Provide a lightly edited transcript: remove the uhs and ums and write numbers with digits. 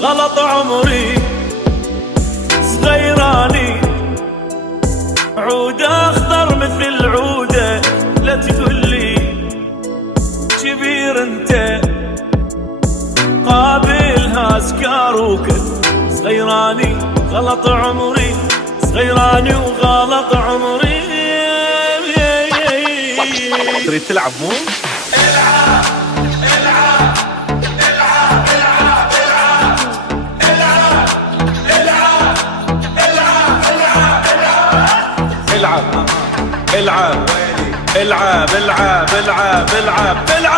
غلط عمري صغيراني، عودة اخضر مثل عودة، لا تقولي كبير انت قابلها سكار وكل. صغيراني غلط عمري، صغيراني وغلط عمري. تريد تلعب مو؟ العب العب العب العب العب العب العب العب العب العب العب العب العب العب العب العب